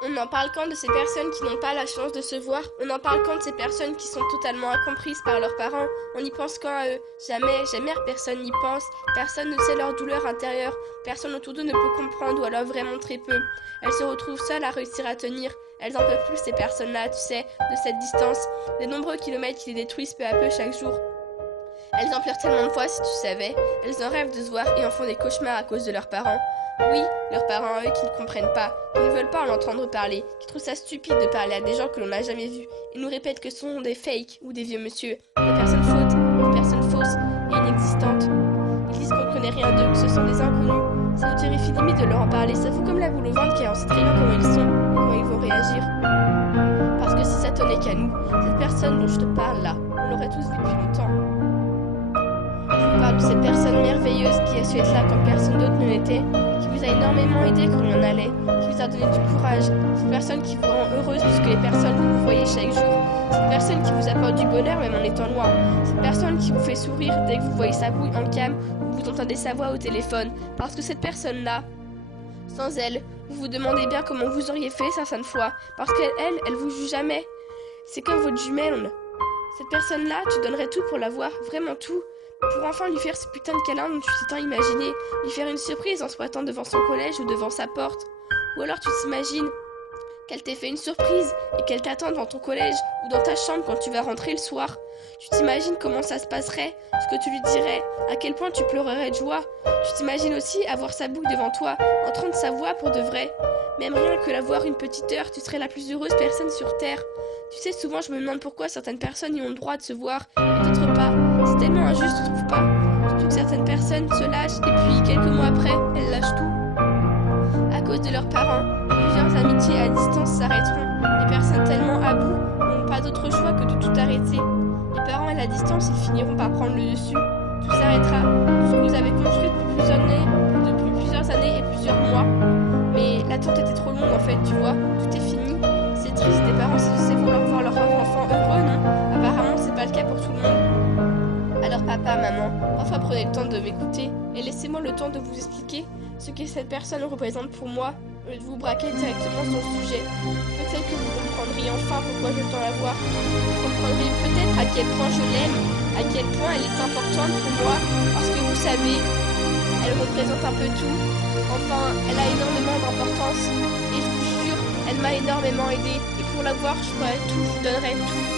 On en parle quand de ces personnes qui n'ont pas la chance de se voir? On en parle quand de ces personnes qui sont totalement incomprises par leurs parents? On y pense quand à eux? Jamais, jamais personne n'y pense. Personne ne sait leur douleur intérieure. Personne autour d'eux ne peut comprendre ou alors vraiment très peu. Elles se retrouvent seules à réussir à tenir. Elles en peuvent plus ces personnes-là, tu sais, de cette distance, des nombreux kilomètres qui les détruisent peu à peu chaque jour. Elles en pleurent tellement de fois si tu savais. Elles en rêvent de se voir et en font des cauchemars à cause de leurs parents. Oui, leurs parents à eux qui ne comprennent pas, qui ne veulent pas en entendre parler, qui trouvent ça stupide de parler à des gens que l'on n'a jamais vus. Ils nous répètent que ce sont des fakes ou des vieux monsieur, des personnes fautes, des personnes fausses et inexistantes. Ils disent qu'on ne connaît rien d'eux, que ce sont des inconnus. Ça nous terrifie limite de leur en parler, ça fout comme la boule au ventre car on sait très bien comment ils sont et comment ils vont réagir. Parce que si ça tenait qu'à nous, cette personne dont je te parle là, on l'aurait tous vue depuis longtemps. Je vous parle de cette personne merveilleuse qui a su être là quand personne d'autre ne l'était, qui vous a énormément aidé quand on en allait, qui vous a donné du courage, cette personne qui vous rend heureuse plus que les personnes que vous voyez chaque jour, cette personne qui vous apporte du bonheur même en étant loin, cette personne qui vous fait sourire dès que vous voyez sa bouille en cam ou vous entendez sa voix au téléphone, parce que cette personne-là, sans elle, vous vous demandez bien comment vous auriez fait certaines fois, parce qu'elle, elle vous juge jamais. C'est comme votre jumelle. Cette personne-là, tu donnerais tout pour la voir, vraiment tout, pour enfin lui faire ce putain de câlin dont tu t'es tant imaginé, lui faire une surprise en se pointant devant son collège ou devant sa porte. Ou alors tu t'imagines qu'elle t'ait fait une surprise et qu'elle t'attend devant ton collège ou dans ta chambre quand tu vas rentrer le soir. Tu t'imagines comment ça se passerait, ce que tu lui dirais, à quel point tu pleurerais de joie. Tu t'imagines aussi avoir sa boucle devant toi, en train de sa voix pour de vrai. Même rien que la voir une petite heure, tu serais la plus heureuse personne sur Terre. Tu sais, souvent je me demande pourquoi certaines personnes y ont le droit de se voir et d'autres pas. C'est tellement injuste, tu trouves pas? Surtout que certaines personnes se lâchent et puis quelques mois après, elles lâchent tout. À cause de leurs parents, plusieurs amitiés à distance s'arrêteront. Les personnes tellement à bout n'ont pas d'autre choix que de tout arrêter. Les parents à la distance, ils finiront par prendre le dessus. Tout s'arrêtera. Tout ce que vous avez construit depuis plusieurs années et plusieurs mois. Mais l'attente était trop longue en fait, tu vois. Tout est fini. C'est triste, des parents c'est vouloir voir leur enfant heureux, non? Apparemment, c'est pas le cas pour tout le monde. Alors papa, maman, parfois prenez le temps de m'écouter et laissez-moi le temps de vous expliquer ce que cette personne représente pour moi au lieu de vous braquer directement sur le sujet. Peut-être que vous comprendriez enfin pourquoi je tends la voir. Vous comprendriez peut-être à quel point je l'aime, à quel point elle est importante pour moi, parce que vous savez, elle représente un peu tout. Enfin, elle a énormément d'importance et je vous jure, elle m'a énormément aidé. Et pour la voir, je ferai tout, je vous donnerai tout.